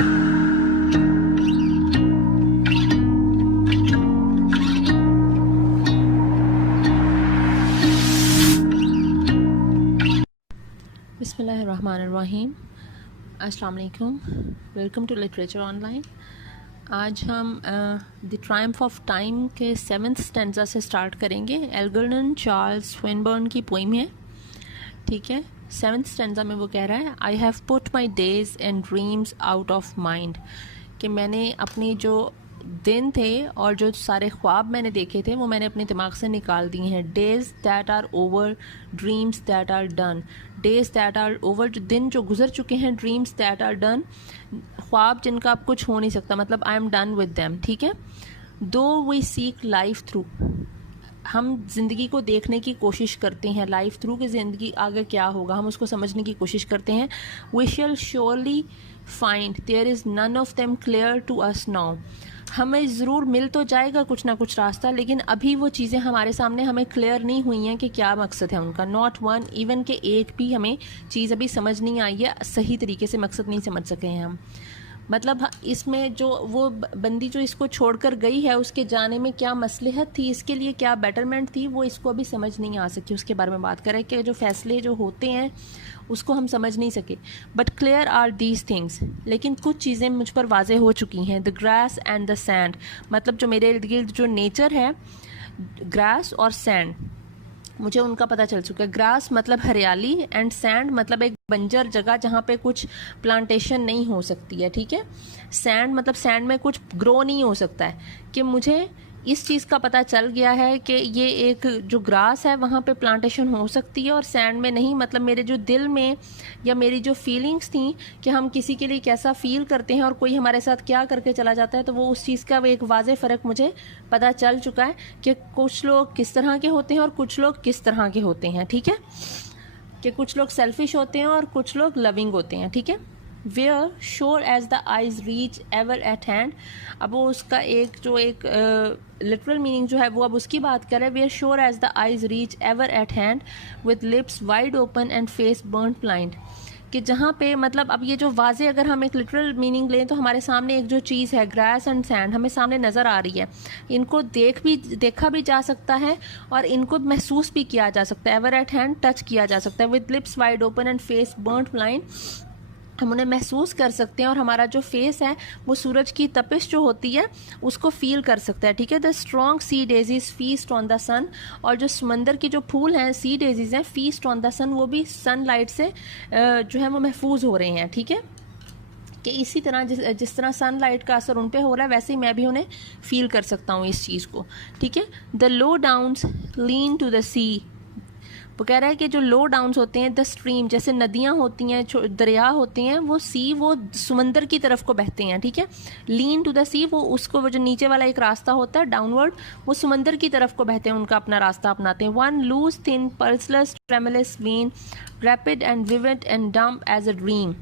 बिस्मिल्लाहिर्रहमानिर्रहीम। अस्सलाम वालेकुम। Welcome to literature online. आज हम द ट्रायम्फ ऑफ टाइम के 7th स्टैंजा से स्टार्ट करेंगे। एल्गर्नन चार्ल्स स्विनबर्न की पोइम है, ठीक है। 7th स्टैंजा में वो कह रहा है, I have put my days and dreams out of mind, कि मैंने अपनी जो दिन थे और जो सारे ख्वाब मैंने देखे थे वो मैंने अपने दिमाग से निकाल दिए हैं। Days that are over, dreams that are done. Days that are over, जो दिन जो गुजर चुके हैं। ड्रीम्स दैट आर डन, ख्वाब जिनका अब कुछ हो नहीं सकता, मतलब I am done with them, ठीक है। दो वी सीक लाइफ थ्रू, हम ज़िंदगी को देखने की कोशिश करते हैं लाइफ थ्रू, कि ज़िंदगी आगे क्या होगा, हम उसको समझने की कोशिश करते हैं। We shall surely find there is none of them clear to us now, हमें ज़रूर मिल तो जाएगा कुछ ना कुछ रास्ता, लेकिन अभी वो चीज़ें हमारे सामने हमें क्लियर नहीं हुई हैं कि क्या मकसद है उनका। नॉट वन, इवन के एक भी हमें चीज़ अभी समझ नहीं आई है, सही तरीके से मकसद नहीं समझ सके हैं हम। मतलब इसमें जो वो बंदी जो इसको छोड़कर गई है, उसके जाने में क्या मसलहत थी, इसके लिए क्या बेटरमेंट थी, वो इसको अभी समझ नहीं आ सकी। उसके बारे में बात करें कि जो फैसले जो होते हैं उसको हम समझ नहीं सके। But clear are these things, लेकिन कुछ चीज़ें मुझ पर वाजे हो चुकी हैं। The grass and the sand, मतलब जो मेरे इर्द गिर्द जो नेचर है, ग्रास और सैंड, मुझे उनका पता चल चुका है। ग्रास मतलब हरियाली, एंड सैंड मतलब एक बंजर जगह जहाँ पे कुछ प्लांटेशन नहीं हो सकती है, ठीक है। सैंड मतलब सैंड में कुछ ग्रो नहीं हो सकता है, कि मुझे इस चीज़ का पता चल गया है कि ये एक जो ग्रास है वहाँ पे प्लांटेशन हो सकती है और सैंड में नहीं। मतलब मेरे जो दिल में या मेरी जो फीलिंग्स थी कि हम किसी के लिए कैसा फील करते हैं और कोई हमारे साथ क्या करके चला जाता है, तो वो उस चीज़ का वो एक वाज़े फ़र्क मुझे पता चल चुका है कि कुछ लोग किस तरह के होते हैं और कुछ लोग किस तरह के होते हैं, ठीक है। कि कुछ लोग सेल्फिश होते हैं और कुछ लोग लविंग होते हैं, ठीक है। Where sure as the eyes reach ever at hand, अब वो उसका एक जो एक लिटरल मीनिंग जो है वो अब उसकी बात कर रहे हैं। Where sure as the eyes reach ever at hand with lips wide open and face burned blind, कि जहाँ पे मतलब अब ये जो वाजे अगर हम एक लिटरल मीनिंग लें तो हमारे सामने एक जो चीज़ है ग्रास एंड सैंड हमें सामने नज़र आ रही है, इनको देखा भी जा सकता है और इनको महसूस भी किया जा सकता है। एवर एट हैंड टच किया जा सकता है। With lips wide open and face burned blind, हम उन्हें महसूस कर सकते हैं और हमारा जो फेस है वो सूरज की तपिश जो होती है उसको फील कर सकता है, ठीक है। The strong sea daisies feast on the sun, और जो समंदर की जो फूल हैं सी डेजीज हैं फीस्ट ऑन द सन, वो भी सनलाइट से जो है वो महफूज हो रहे हैं, ठीक है। कि इसी तरह जिस तरह सनलाइट का असर उन पे हो रहा है वैसे ही मैं भी उन्हें फील कर सकता हूँ इस चीज़ को, ठीक है। The low downs lean to the sea, वो कह रहा है कि जो लो डाउन्स होते हैं, द स्ट्रीम जैसे नदियाँ होती हैं, दरिया होते हैं, वो सी वो समंदर की तरफ को बहते हैं, ठीक है। लीन टू द सी, वो उसको वो जो नीचे वाला एक रास्ता होता है डाउनवर्ड, वो समंदर की तरफ को बहते हैं, उनका अपना रास्ता अपनाते हैं। One loose thin pulseless tremless vein rapid and vivid and dumb as a dream,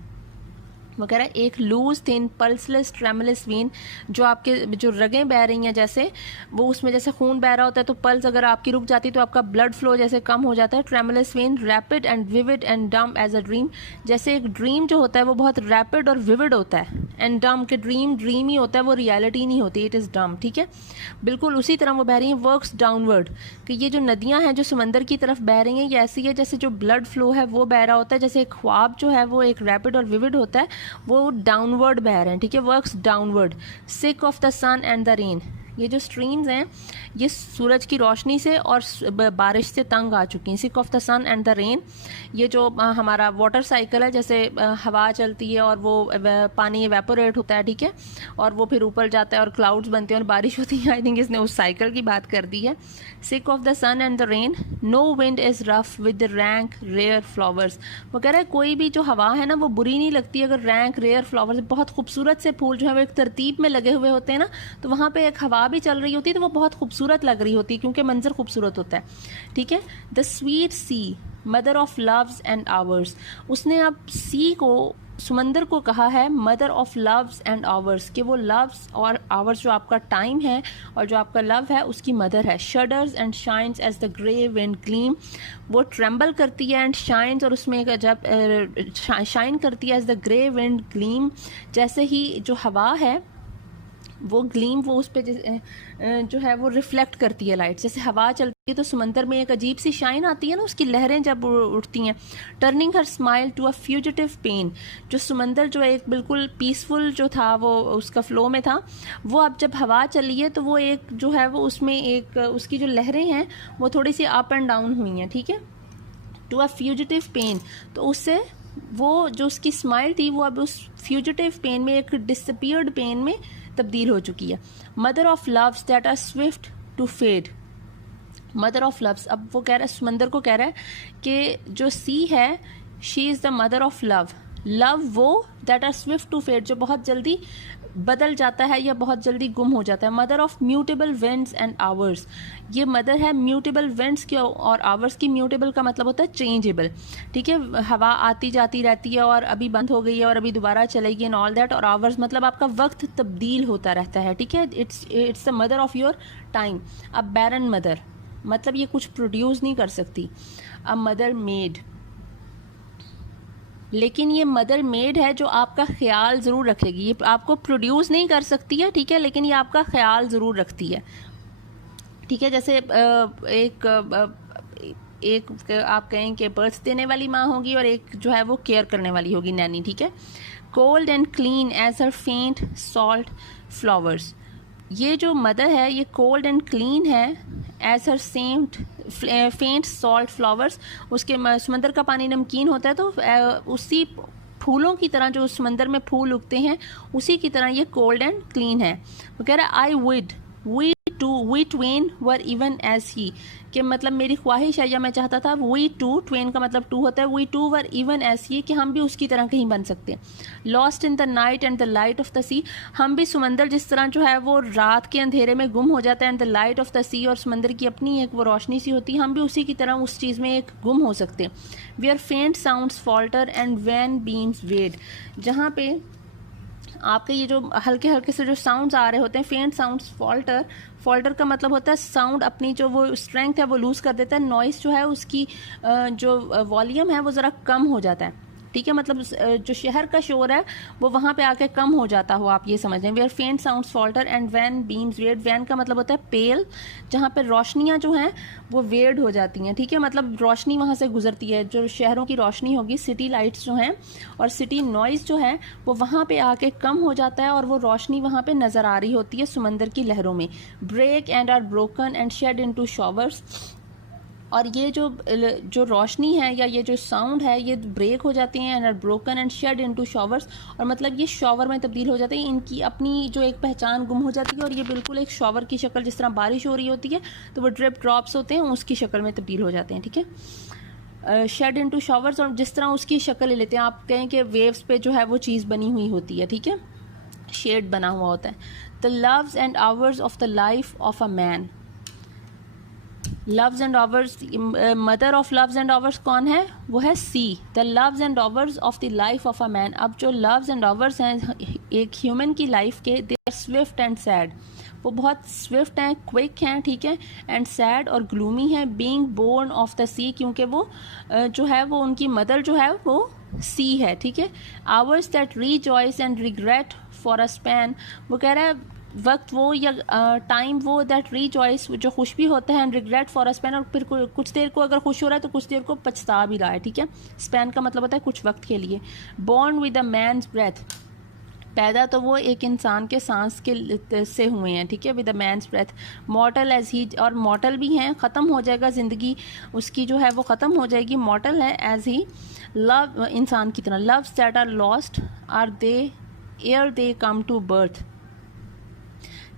वो कह रहा है एक loose thin pulseless tremless vein, जो आपके जो रगें बह रही हैं जैसे वो उसमें जैसे खून बह रहा होता है तो पल्स अगर आपकी रुक जाती है तो आपका ब्लड फ्लो जैसे कम हो जाता है। Tremless vein rapid and vivid and dumb as a dream, जैसे एक ड्रीम जो होता है वो बहुत रैपिड और विविड होता है, एंड डम्प के ड्रीम ही होता है, वो रियलिटी नहीं होती, इट इज़ डम्प, ठीक है। बिल्कुल उसी तरह वो बह रही हैं वर्क्स डाउनवर्ड, कि ये जो नदियाँ हैं जो समंदर की तरफ बह रही हैं ये ऐसी है जैसे जो ब्लड फ्लो है वो बह रहा होता है, जैसे एक ख्वाब जो है वो एक रैपिड और विविड होता है वो डाउनवर्ड बह रहे हैं, ठीक है। Works downward, sick of the sun and the rain, ये जो स्ट्रीम्स हैं ये सूरज की रोशनी से और बारिश से तंग आ चुकी हैं। Sick of the sun and the rain, ये जो हमारा वाटर साइकिल है, जैसे हवा चलती है और वो पानी एवेपोरेट होता है, ठीक है, और वो फिर ऊपर जाता है और क्लाउड्स बनते हैं और बारिश होती है। आई थिंक इसने उस साइकिल की बात कर दी है। Sick of the sun and the rain, no wind is rough with the rank rare flowers, वो कह रहा है कोई भी जो हवा है ना वो बुरी नहीं लगती अगर रैंक रेयर फ्लावर्स, बहुत खूबसूरत से फूल जो है वो एक तरतीब में लगे हुए होते हैं ना, तो वहाँ पे एक हवा भी चल रही होती है तो वो बहुत खूबसूरत लग रही होती है क्योंकि मंजर खूबसूरत होता है, ठीक है। The sweet sea mother of loves and hours, उसने अब सी को समंदर को कहा है mother of loves and hours, कि वो लव्स और आवर्स जो आपका टाइम है और जो आपका लव है उसकी मदर है। Shudders and shines as the grey wind gleam, वो ट्रेम्बल करती है एंड शाइन्स, और उसमें जब शाइन करती है as the grey wind gleam, जैसे ही जो हवा है वो ग्लीम, वो उस पर जो है वो रिफ्लेक्ट करती है लाइट। जैसे हवा चलती है तो समंदर में एक अजीब सी शाइन आती है ना, उसकी लहरें जब उठती हैं। Turning her smile to a fugitive pain, जो समंदर जो एक बिल्कुल पीसफुल जो था वो उसका फ्लो में था, वो अब जब हवा चली है तो वो एक जो है वो उसमें एक उसकी जो लहरें हैं वो थोड़ी सी अप एंड डाउन हुई हैं, ठीक है, टू अ फ्यूजिटिव पेन। तो उससे वो जो उसकी स्माइल थी वो अब उस फ्यूजिटिव पेन में, एक डिसअपीयर्ड पेन में तब्दील हो चुकी है। Mother of loves that are swift to fade, mother of loves, अब वो कह रहा है, समंदर को कह रहा है कि जो सी है she is the mother of love, love वो that are swift to fade, जो बहुत जल्दी बदल जाता है या बहुत जल्दी गुम हो जाता है। Mother of mutable winds and hours, ये मदर है म्यूटेबल विंड्स की और आवर्स की। म्यूटेबल का मतलब होता है चेंजेबल, ठीक है, हवा आती जाती रहती है और अभी बंद हो गई है और अभी दोबारा चलेगी एंड ऑल दैट। और आवर्स मतलब आपका वक्त तब्दील होता रहता है, ठीक है, it's the mother of your time. अब बैरन मदर मतलब ये कुछ प्रोड्यूस नहीं कर सकती। अ मदर मेड, लेकिन ये मदर मेड है जो आपका ख्याल ज़रूर रखेगी, ये आपको प्रोड्यूस नहीं कर सकती है, ठीक है, लेकिन ये आपका ख्याल ज़रूर रखती है, ठीक है। जैसे एक आप कहें कि बर्थ देने वाली माँ होगी और एक जो है वो केयर करने वाली होगी, नैनी, ठीक है। कोल्ड एंड क्लीन एज हर फेंट सॉल्ट फ्लावर्स, ये जो मदर है ये कोल्ड एंड क्लीन है एज हर फेंट सॉल्ट फ्लावर्स, उसके समंदर का पानी नमकीन होता है तो उसी फूलों की तरह जो समंदर में फूल उगते हैं उसी की तरह ये कोल्ड एंड क्लीन है। वो कह रहा है I would we twain were even as he, कि मतलब मेरी ख्वाहिश है या मैं चाहता था, वी टू, ट्वेन का मतलब टू होता है, we two were even as he, कि हम भी उसकी तरह कहीं बन सकते हैं। Lost in the night and the light of the sea, हम भी समंदर जिस तरह जो है वो रात के अंधेरे में गुम हो जाता है, and the light of the sea, और समंदर की अपनी एक वो रोशनी सी होती है, हम भी उसी की तरह उस चीज़ में एक गुम हो सकते हैं। We are faint sounds falter and wan beams wade, जहाँ पे आपके ये जो हल्के हल्के से जो साउंड्स आ रहे होते हैं, फेंट साउंड्स फॉल्टर, फॉल्टर का मतलब होता है साउंड अपनी जो वो स्ट्रेंथ है वो लूज़ कर देता है, नॉइस जो है उसकी जो वॉल्यूम है वो ज़रा कम हो जाता है, ठीक है, मतलब जो शहर का शोर है वो वहाँ पे आके कम हो जाता हो, आप ये समझ लें। Where faint sounds falter and wan beams wade, wan का मतलब होता है पेल, जहाँ पे रोशनियाँ जो हैं वो वेड हो जाती हैं, ठीक है, मतलब रोशनी वहाँ से गुजरती है, जो शहरों की रोशनी होगी, सिटी लाइट्स जो हैं और सिटी नॉइज़ जो है वो वहाँ पे आके कम हो जाता है और वो रोशनी वहाँ पे नज़र आ रही होती है समंदर की लहरों में। Break and are broken and shed into showers, और ये जो रोशनी है या ये जो साउंड है ये ब्रेक हो जाती हैं, and are broken and shed into showers, और मतलब ये शॉवर में तब्दील हो जाते हैं, इनकी अपनी जो एक पहचान गुम हो जाती है और ये बिल्कुल एक शॉवर की शक्ल, जिस तरह बारिश हो रही होती है तो वो ड्रिप ड्रॉप्स होते हैं उसकी शक्ल में तब्दील हो जाते हैं, ठीक है। शेड इनटू शॉवर्स, और जिस तरह उसकी शक्ल ले लेते हैं, आप कहें कि वेव्स पे जो है वो चीज़ बनी हुई होती है, ठीक है, शेड बना हुआ होता है। The loves and hours of the life of a man, loves and hours, mother of loves and hours कौन है, वो है sea. The loves and hours of the life of a man, अब जो लव्स एंड आवर्स हैं एक human की life के, they are swift and sad, वो बहुत स्विफ्ट हैं, क्विक हैं, ठीक है, एंड सैड और ग्लूमी हैं। Being born of the sea, क्योंकि वो जो है वो उनकी मदर जो है वो सी है, ठीक है। Hours that rejoice and regret for a span, वो कह रहा है वक्त वो या टाइम वो दैट रीजॉयस, जो खुश भी होता है, and regret for a span, और फिर कुछ देर को अगर खुश हो रहा है तो कुछ देर को पछता भी रहा है, ठीक है। स्पैन का मतलब होता है कुछ वक्त के लिए। Born with a man's breath, पैदा तो वो एक इंसान के सांस के से हुए हैं, ठीक है, with a man's breath. Mortal as he, और मॉर्टल भी हैं, ख़त्म हो जाएगा ज़िंदगी उसकी जो है वो ख़त्म हो जाएगी, मॉर्टल है एज ही। लव, इंसान की तरह। Loves that are lost are they ere they come to birth,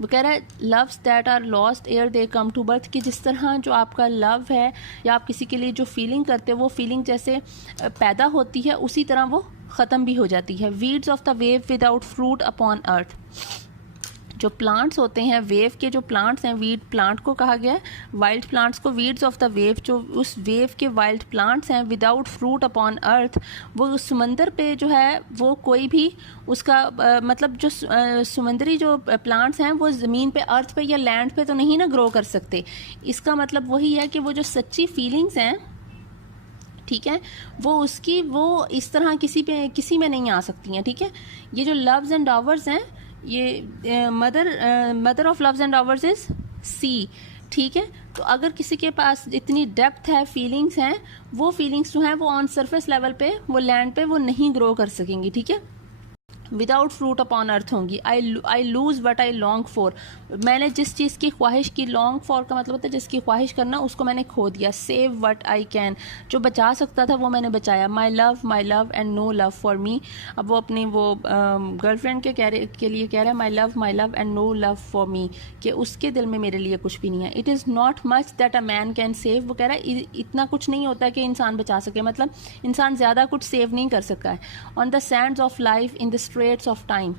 वो कह रहा है loves that are lost ere they come to birth, कि जिस तरह जो आपका लव है या आप किसी के लिए जो फीलिंग करते हो वो फीलिंग जैसे पैदा होती है उसी तरह वो ख़त्म भी हो जाती है। Weeds of the wave without fruit upon earth, जो प्लांट्स होते हैं वेव के, जो प्लांट्स हैं, वीड प्लांट को कहा गया है, वाइल्ड प्लांट्स को वीड्स ऑफ द वेव, जो उस वेव के वाइल्ड प्लांट्स हैं, विदाउट फ्रूट अपॉन अर्थ, वो उस समंदर पे जो है वो कोई भी उसका मतलब जो समुद्री जो प्लांट्स हैं वो ज़मीन पे, अर्थ पे या लैंड पे तो नहीं ना ग्रो कर सकते। इसका मतलब वही है कि वो जो सच्ची फीलिंग्स हैं, ठीक है, वो उसकी वो इस तरह किसी में नहीं आ सकती हैं। ठीक है, ये जो लव्स एंड डॉवर्स हैं, ये mother of loves and dowers is sea. ठीक है, तो अगर किसी के पास इतनी डेप्थ है, फीलिंग्स हैं, वो फीलिंग्स जो हैं वो ऑन सरफेस लेवल पे, वो लैंड पे वो नहीं ग्रो कर सकेंगी। ठीक है, विदाउट फ्रूट अपॉन अर्थ होंगी। आई loose what I long for, मैंने जिस चीज़ की ख्वाहिश की, लॉन्ग फॉर का मतलब होता है जिसकी ख्वाहिश करना, उसको मैंने खो दिया। सेव वट आई कैन, जो बचा सकता था वो मैंने बचाया। My love and no love for me, अब वो अपनी वो गर्लफ्रेंड के लिए कह रहा है my love and no love for me, कि उसके दिल में मेरे लिए कुछ भी नहीं है। It is not much that a man can save, वो कह रहा है इतना कुछ नहीं होता कि इंसान बचा सके, मतलब इंसान ज़्यादा कुछ सेव नहीं कर सकता है। On the sands of life in the straits of time,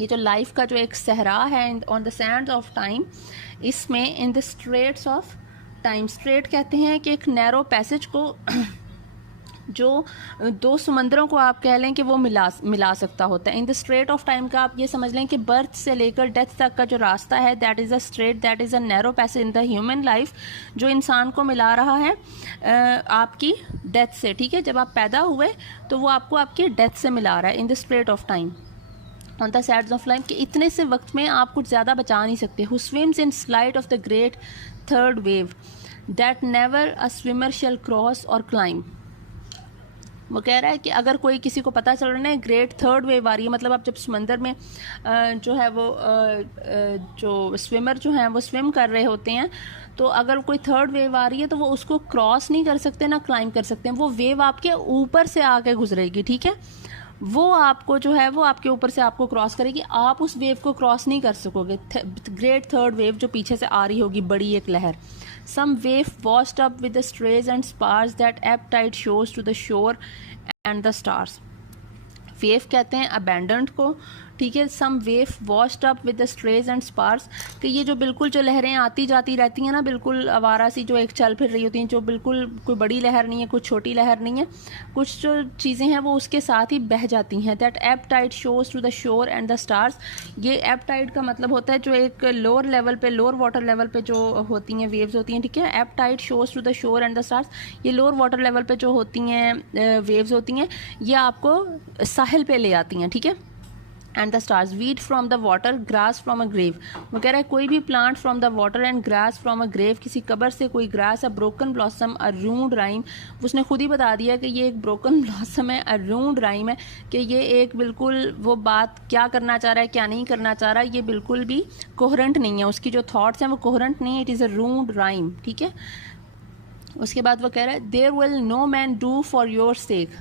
ये जो लाइफ का जो एक सहरा है, on the sands of time, इसमें in the straits of time, strait कहते हैं कि एक नैरो पैसेज को जो दो समंदरों को आप कह लें कि वो मिला सकता होता है। In the straight of time का आप ये समझ लें कि बर्थ से लेकर डेथ तक का जो रास्ता है, that is a straight, that is a narrow passage in the human life, जो इंसान को मिला रहा है आपकी डेथ से। ठीक है, जब आप पैदा हुए तो वो आपको आपकी डेथ से मिला रहा है। In the straight of time on the सैड्स of life, कि इतने से वक्त में आप कुछ ज़्यादा बचा नहीं सकते। Who swims in slide of the great third wave, that never a swimmer shall cross or climb, वो कह रहा है कि अगर कोई किसी को पता चल रहा है ग्रेट थर्ड वेव आ रही है, मतलब आप जब समंदर में जो है वो जो स्विमर जो हैं वो स्विम कर रहे होते हैं, तो अगर कोई थर्ड वेव आ रही है तो वो उसको क्रॉस नहीं कर सकते ना क्लाइम कर सकते हैं। वो वेव आपके ऊपर से आके गुजरेगी। ठीक है, वो आपको जो है वो आपके ऊपर से आपको क्रॉस करेगी, आप उस वेव को क्रॉस नहीं कर सकोगे। ग्रेट थर्ड वेव जो पीछे से आ रही होगी, बड़ी एक लहर। Some wave washed up with the strays and spars that ebb tide shows to the shore and the stars. Wave कहते हैं अबैंडन्ड को। ठीक है, some wave washed up with the strays and spars, कि ये जो बिल्कुल जो लहरें आती जाती रहती हैं ना, बिल्कुल आवारा सी जो एक चल फिर रही होती हैं, जो बिल्कुल कोई बड़ी लहर नहीं है, कोई छोटी लहर नहीं है, कुछ जो चीज़ें हैं वो उसके साथ ही बह जाती हैं। That ebb tide shows to the shore and the stars, ये एब टाइड का मतलब होता है जो एक लोअर लेवल पे, लोअर वाटर लेवल पे जो होती हैं वेव्स होती हैं। ठीक है, ebb tide shows to the shore and the stars, ये लोअर वाटर लेवल पे जो होती हैं वेव्स होती हैं, ये आपको साहिल पे ले आती हैं। ठीक है, and the stars weed from the water, grass from a grave, वो कह रहा है कोई भी plant from the water and grass from a grave, किसी कबर से कोई grass, a broken blossom, a ruined rhyme, उसने खुद ही बता दिया कि ये एक ब्रोकन ब्लॉसम है, अ रूंड राइम है, कि ये एक बिल्कुल वो बात क्या करना चाह रहा है क्या नहीं करना चाह रहा है, ये बिल्कुल भी कोहरेंट नहीं है, उसकी जो थॉट्स हैं वो कोहरेंट नहीं है, it is a ruined rhyme. ठीक है, उसके बाद वो कह रहा है there will no man do for your sake,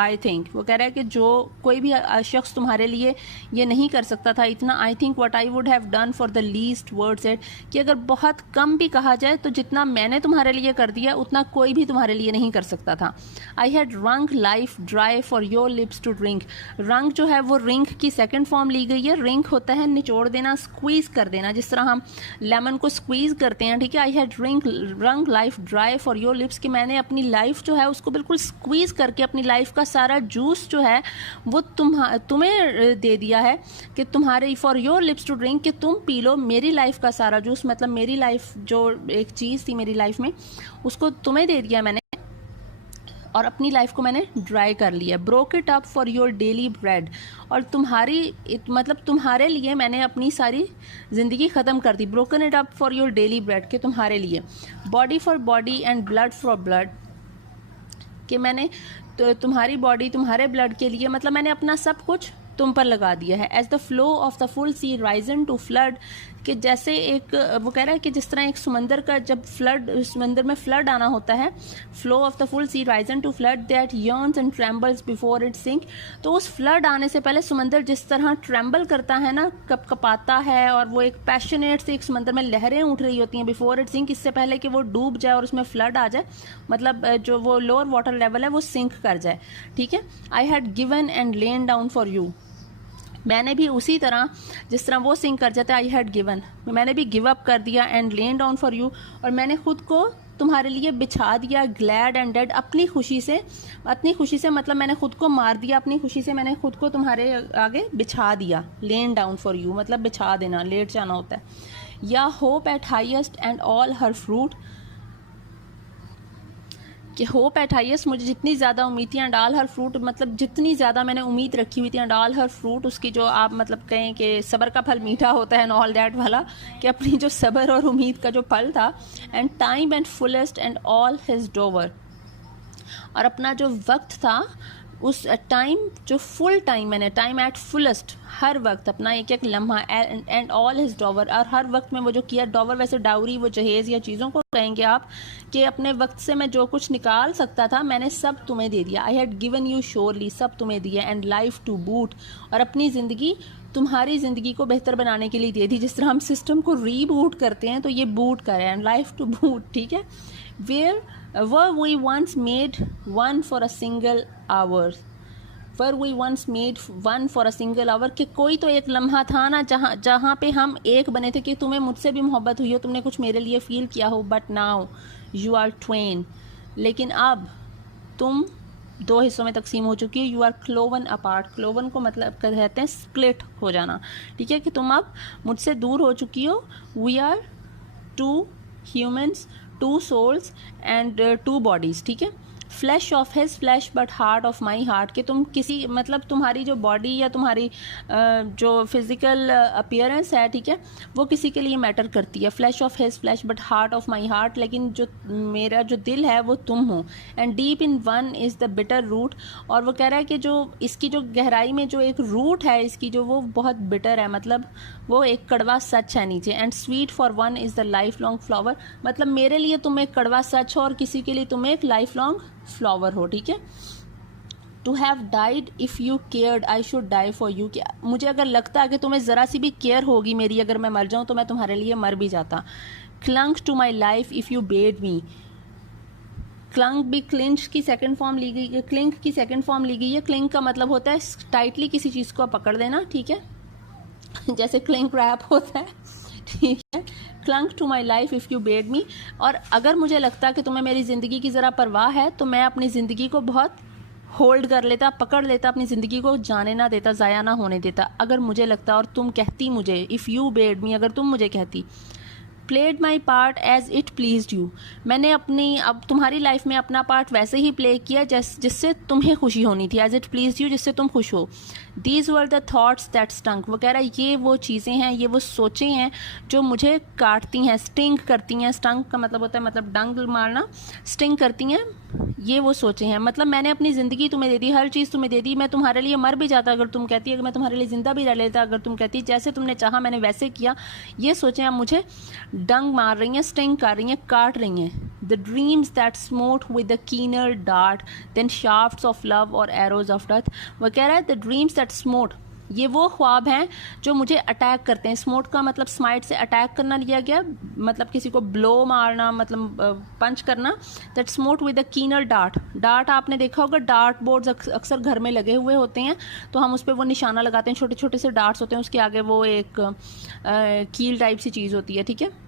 I think, वो कह रहा है कि जो कोई भी शख्स तुम्हारे लिए ये नहीं कर सकता था इतना, I think what I would have done for the least words it, कि अगर बहुत कम भी कहा जाए तो जितना मैंने तुम्हारे लिए कर दिया उतना कोई भी तुम्हारे लिए नहीं कर सकता था। I had wrung life dry for your lips to drink, wrung जो है वो रिंग की सेकेंड फॉर्म ली गई है। रिंग होता है निचोड़ देना, स्क्वीज़ कर देना, जिस तरह हम लेमन को स्क्वीज़ करते हैं। ठीक है, आई had wrung life dry for your lips, कि मैंने अपनी लाइफ जो है उसको बिल्कुल स्क्वीज़ करके अपनी लाइफ का सारा जूस जो है वो तुम्हें दे दिया है, कि तुम्हारे for your lips to drink, कि तुम पी लो मेरी लाइफ का सारा जूस, मतलब मेरी लाइफ जो एक चीज़ थी मेरी लाइफ में उसको तुम्हें दे दिया मैंने, और अपनी लाइफ को मैंने ड्राई कर लिया। Broke it up for your daily bread, और मतलब तुम्हारे लिए मैंने अपनी सारी ज़िंदगी ख़त्म कर दी। Broken it up for your daily bread, के तुम्हारे लिए। Body for body and blood for blood, कि मैंने तो तुम्हारी बॉडी तुम्हारे ब्लड के लिए, मतलब मैंने अपना सब कुछ तुम पर लगा दिया है। As the flow of the full sea risen to flood, कि जैसे एक वो कह रहा है कि जिस तरह एक समंदर का जब समंदर में फ्लड आना होता है, flow of the full sea risen to flood that yearns and trembles before it sink, तो उस फ्लड आने से पहले समंदर जिस तरह ट्रेम्बल करता है ना, कपाता है, और वो एक पैशनेट से एक समंदर में लहरें उठ रही होती हैं बिफोर इट सिंक, इससे पहले कि वो डूब जाए और उसमें फ्लड आ जाए, मतलब जो वो लोअर वाटर लेवल है वो सिंक कर जाए। ठीक है, I had given and lane down for you मैंने भी उसी तरह जिस तरह वो सिंग कर जाते आई हैड गिवन, मैंने भी गिव अप कर दिया and lane down for you, और मैंने खुद को तुम्हारे लिए बिछा दिया, ग्लैड एंड डेड, अपनी खुशी से मतलब मैंने खुद को मार दिया, अपनी खुशी से मैंने खुद को तुम्हारे आगे बिछा दिया। लेन डाउन फॉर यू मतलब बिछा देना, लेट जाना होता है। या hope eight highest and all her fruit, कि होप एट हाईएस्ट मुझे जितनी ज़्यादा उम्मीद थी, एंड ऑल हर फ्रूट मतलब जितनी ज़्यादा मैंने उम्मीद रखी हुई थी, एंड ऑल हर फ्रूट उसकी जो आप मतलब कहें कि सब्र का फल मीठा होता है, एंड ऑल दैट वाला, कि अपनी जो सब्र और उम्मीद का जो फल था। And time and fullest and all his Dover, और अपना जो वक्त था उस टाइम, जो फुल टाइम मैंने टाइम एट फुलेस्ट, हर वक्त अपना एक एक लम्हा, एंड ऑल हिज डॉवर, और हर वक्त में वो जो किया, डॉवर वैसे डाउरी वो जहेज़ या चीज़ों को कहेंगे आप, कि अपने वक्त से मैं जो कुछ निकाल सकता था मैंने सब तुम्हें दे दिया। I had given you surely, सब तुम्हें दिया। एंड लाइफ टू बूट, और अपनी ज़िंदगी तुम्हारी ज़िंदगी को बेहतर बनाने के लिए दे दी। जिस तरह हम सिस्टम को रीबूट करते हैं तो ये बूट करें, एंड लाइफ टू बूट, ठीक है। Where were we once made one for a single hour, were we once made one for a single hour, कि कोई तो एक लम्हा था ना जहाँ पे हम एक बने थे, कि तुम्हें मुझसे भी मोहब्बत हुई हो, तुमने कुछ मेरे लिए फ़ील किया हो। But now you are twain, लेकिन अब तुम दो हिस्सों में तकसीम हो चुकी है। You are cloven apart, cloven को मतलब कहते हैं स्प्लिट हो जाना, ठीक है, कि तुम अब मुझसे दूर हो चुकी हो। We are two humans, two souls and two bodies, ठीक है। Flesh of his flesh but heart of my heart, कि तुम किसी मतलब तुम्हारी जो बॉडी या तुम्हारी जो फिज़िकल अपीयरेंस है, ठीक है, वो किसी के लिए मैटर करती है। Flesh of his flesh but heart of my heart, लेकिन जो मेरा जो दिल है वो तुम हो। And deep in one is the bitter root, और वो कह रहा है कि जो इसकी जो गहराई में जो एक रूट है इसकी, जो वो बहुत बिटर है, मतलब वो एक कड़वा सच है नीचे। And sweet for one is the life long flower, मतलब मेरे लिए तुम एक कड़वा सच हो और किसी के लिए तुम एक लाइफ लॉन्ग फ्लावर हो, ठीक है। To have died if you cared I should die for you, कि मुझे अगर लगता है कि तुम्हें ज़रा सी भी केयर होगी मेरी, अगर मैं मर जाऊँ तो मैं तुम्हारे लिए मर भी जाता। Clung to my life if you bade me, clung भी क्लिंच की सेकंड फॉर्म ली गई है, क्लिंक की सेकंड फॉर्म ली गई है। क्लिंक का मतलब होता है टाइटली किसी चीज़ को पकड़ देना, ठीक है, जैसे क्लिंक रैप होता है, ठीक है। Clung to my life if you bade me, और अगर मुझे लगता कि तुम्हें मेरी ज़िंदगी की ज़रा परवाह है तो मैं अपनी ज़िंदगी को बहुत होल्ड कर लेता, पकड़ लेता, अपनी ज़िंदगी को जाने ना देता, ज़ाया ना होने देता, अगर मुझे लगता। और तुम कहती मुझे, इफ़ यू बेड मी, अगर तुम मुझे कहती। Played my part as it pleased you, मैंने अपनी अब तुम्हारी लाइफ में अपना पार्ट वैसे ही प्ले किया जिससे तुम्हें खुशी होनी थी। एज इट प्लीज्ड यू, जिससे तुम खुश हो। These were the thoughts that stunk, वो कह रहा है ये वो चीज़ें हैं, ये वो सोचें हैं जो मुझे काटती हैं, स्टिंग करती हैं। स्टंक का मतलब होता है मतलब डंग मारना, स्टिंग करती हैं, ये वो सोचें हैं। मतलब मैंने अपनी ज़िंदगी तुम्हें दे दी, हर चीज़ तुम्हें दे दी, मैं तुम्हारे लिए मर भी जाता अगर तुम कहती, अगर मैं तुम्हारे लिए ज़िंदा भी रह लेता अगर तुम कहती। जैसे तुमने चाहा मैंने वैसे किया। ये सोचें अब मुझे डंग मार रही हैं, स्टिंग कर रही हैं, काट रही हैं। The dreams that smote with the keener dart than shafts of love or arrows of death, वो कह रहा है द ड्रीम्स दैट स्मोट, ये वो ख्वाब हैं जो मुझे अटैक करते हैं। स्मोट का मतलब स्माइट से अटैक करना लिया गया, मतलब किसी को ब्लो मारना, मतलब पंच करना। That smote with the keener dart, dart आपने देखा होगा, डार्ट बोर्ड्स अक्सर घर में लगे हुए होते हैं, तो हम उस पर वो निशाना लगाते हैं, छोटे छोटे से डार्ट्स होते हैं, उसके आगे वो एक कील टाइप सी चीज़ होती है, ठीक है।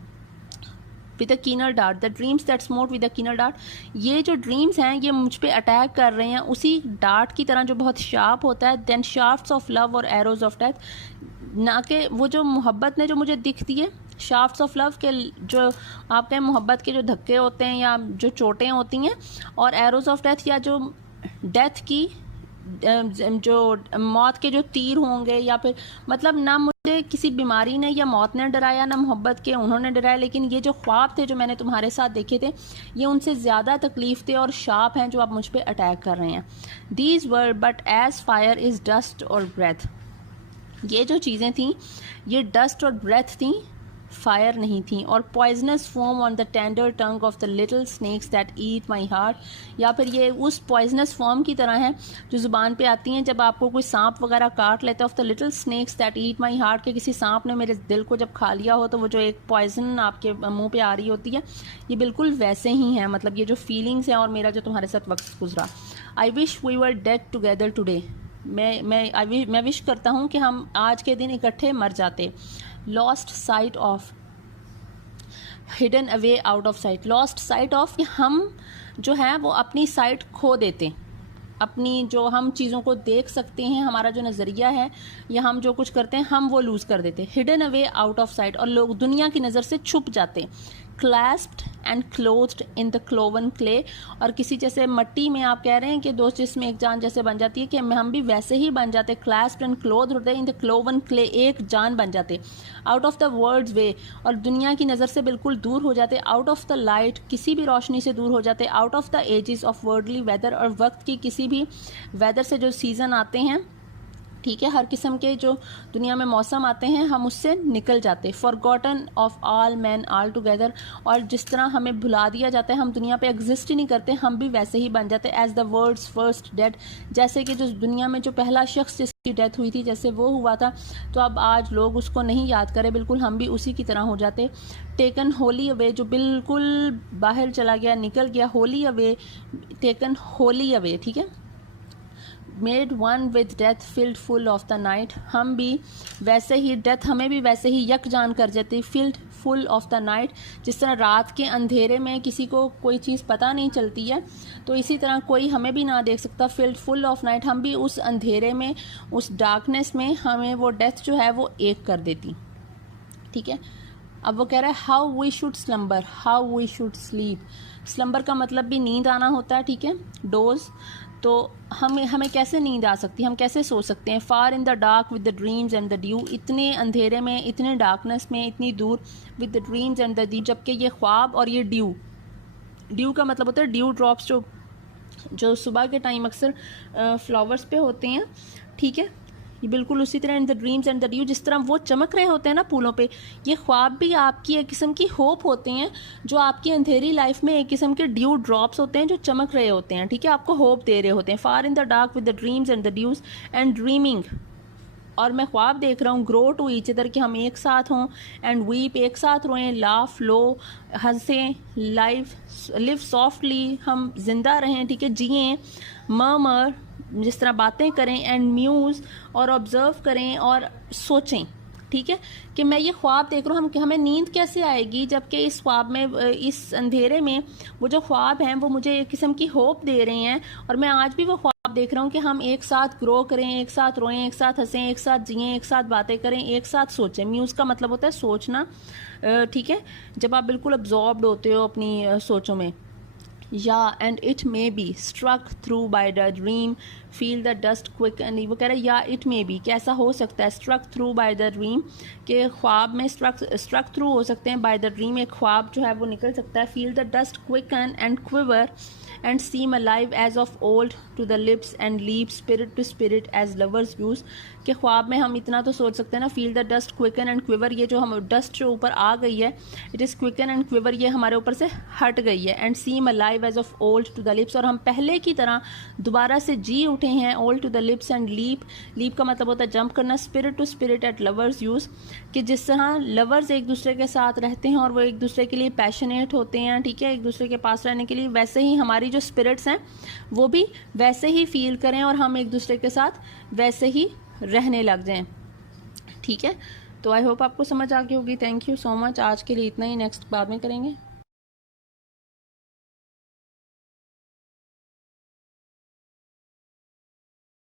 With the keener dart, the dreams that smote with the keener dart, ये जो ड्रीम्स हैं ये मुझ पे अटैक कर रहे हैं उसी डार्ट की तरह जो बहुत शार्प होता है। Then shafts of love or arrows of death, ना कि वो जो मोहब्बत ने जो मुझे दिखती है, शाफ्ट्स ऑफ लव के जो आपके मोहब्बत के जो धक्के होते हैं या जो चोटें होती हैं, और एरोज ऑफ डेथ या जो डेथ की जो मौत के जो तीर होंगे, या फिर मतलब ना मुझे किसी बीमारी ने या मौत ने डराया, ना मोहब्बत के उन्होंने डराया, लेकिन ये जो ख्वाब थे जो मैंने तुम्हारे साथ देखे थे ये उनसे ज़्यादा तकलीफ थे और शार्प हैं जो आप मुझ पे अटैक कर रहे हैं। These were but as fire is dust or breath, ये जो चीज़ें थी ये डस्ट और ब्रेथ थी, फायर नहीं थी। Or poisonous foam on the tender tongue of the little snakes that eat my heart, या फिर ये उस पॉइजनस फॉर्म की तरह है जो ज़ुबान पे आती हैं जब आपको कोई सांप वगैरह काट लेता है। Of the little snakes that eat my heart, के किसी सांप ने मेरे दिल को जब खा लिया हो तो वो जो एक पॉइजन आपके मुंह पे आ रही होती है, ये बिल्कुल वैसे ही है। मतलब ये जो फीलिंग्स हैं और मेरा जो तुम्हारे साथ वक्त गुजरा। I wish we were dead together today, मैं विश करता हूँ कि हम आज के दिन इकट्ठे मर जाते। Lost site of, hidden away out of site. Lost site of कि हम जो है वो अपनी साइट खो देते, अपनी जो हम चीज़ों को देख सकते हैं, हमारा जो नज़रिया है या हम जो कुछ करते हैं हम वो लूज़ कर देते। Hidden away out of sight, और लोग दुनिया की नज़र से छुप जाते। Clasped and closed in the cloven clay, और किसी जैसे मट्टी में आप कह रहे हैं कि दोस्त जिसमें एक जान जैसे बन जाती है, कि हम भी वैसे ही बन जाते। क्लैस्प्ड एंड क्लोज्ड होते इन द क्लोवन क्ले, एक जान बन जाते। आउट ऑफ द वर्ल्ड्स वे, और दुनिया की नज़र से बिल्कुल दूर हो जाते। आउट ऑफ द लाइट, किसी भी रोशनी से दूर हो जाते। Out of the ages of worldly weather, और वक्त की किसी भी वेदर से जो सीज़न आते हैं, ठीक है, हर किस्म के जो दुनिया में मौसम आते हैं हम उससे निकल जाते। Forgotten of all man all together, और जिस तरह हमें भुला दिया जाता है, हम दुनिया पे एग्जिस्ट ही नहीं करते, हम भी वैसे ही बन जाते। As the world's first dead, जैसे कि जो दुनिया में जो पहला शख्स जिसकी डेथ हुई थी जैसे वो हुआ था, तो अब आज लोग उसको नहीं याद करें, बिल्कुल हम भी उसी की तरह हो जाते। टेकन होली अवे, जो बिल्कुल बाहर चला गया, निकल गया। Holi away, taken Holi away, ठीक है। Made one with death field full of the night, हम भी वैसे ही, डेथ हमें भी वैसे ही यकजान कर जाती। Field full of the night, जिस तरह रात के अंधेरे में किसी को कोई चीज़ पता नहीं चलती है, तो इसी तरह कोई हमें भी ना देख सकता। फिल्ड फुल ऑफ नाइट, हम भी उस अंधेरे में, उस डार्कनेस में हमें वो डेथ जो है वो एक कर देती, ठीक है। अब वो कह रहा है how we should slumber, how we should sleep. Slumber का मतलब भी नींद आना होता है, ठीक है, डोज। तो हमें कैसे नींद आ सकती है, हम कैसे सो सकते हैं। Far in the dark with the dreams and the dew, इतने अंधेरे में, इतने डार्कनेस में, इतनी दूर, with the dreams and the dew, जबकि ये ख्वाब और ये ड्यू, ड्यू का मतलब होता है ड्यू ड्रॉप्स, जो सुबह के टाइम अक्सर फ्लावर्स पे होते हैं, ठीक है, ये बिल्कुल उसी तरह। In the dreams and the due, जिस तरह वो चमक रहे होते हैं ना फूलों पे, ये ख्वाब भी आपकी एक किस्म की होप होते हैं, जो आपकी अंधेरी लाइफ में एक किस्म के ड्यू ड्रॉप्स होते हैं जो चमक रहे होते हैं, ठीक है, आपको होप दे रहे होते हैं। Far in the dark with the dreams and the dews and dreaming, और मैं ख्वाब देख रहा हूँ। ग्रो टू ईच अदर, कि हम एक साथ हों। एंड वीप, एक साथ रोएं। लाफ, लो, हंसें। लिव सॉफ्टली, हम जिंदा रहें, ठीक है, जिएँ। मर्मर, जिस तरह बातें करें। एंड म्यूज़, और ऑब्ज़र्व करें और सोचें, ठीक है, कि मैं ये ख्वाब देख रहा हूँ। हमें नींद कैसे आएगी जबकि इस ख्वाब में, इस अंधेरे में वो जो ख्वाब हैं वो मुझे एक किस्म की होप दे रहे हैं, और मैं आज भी वो ख्वाब देख रहा हूँ कि हम एक साथ ग्रो करें, एक साथ रोएं, एक साथ हंसें, एक साथ जिएं, एक साथ बातें करें, एक साथ सोचें। म्यूज़ का मतलब होता है सोचना, ठीक है, जब आप बिल्कुल अब्जॉर्ब्ड होते हो अपनी सोचों में। या and it may be struck through by the dream, feel the dust quick and, वो कह रहा है या इट मे बी, कैसा हो सकता है, struck through by the dream, के ख्वाब में स्ट्रक थ्रू हो सकते हैं, बाय द ड्रीम, एक ख्वाब जो है वो निकल सकता है। Feel the dust quicken and quiver and seem alive as of old to the lips and leap spirit to spirit as lovers use, के ख्वाब में हम इतना तो सोच सकते हैं ना। Feel the dust quicken and quiver, ये जो हम डस्ट जो ऊपर आ गई है, it is quicken and quiver, ये हमारे ऊपर से हट गई है। And seem alive as of old to the lips, और हम पहले की तरह दोबारा से जी उठे हैं। Old to the lips and leap, leap का मतलब होता है जंप करना। Spirit to spirit as lovers use, कि जिस तरह लवर्स एक दूसरे के साथ रहते हैं और वो एक दूसरे के लिए पैशनेट होते हैं, ठीक है, एक दूसरे के पास रहने के लिए, वैसे ही हमारी जो स्पिरिट्स हैं वो भी वैसे ही फील करें और हम एक दूसरे के साथ वैसे ही रहने लग जाएं, ठीक है। तो आई होप आपको समझ आ गई होगी। Thank you so much. आज के लिए इतना ही, नेक्स्ट बाद में करेंगे।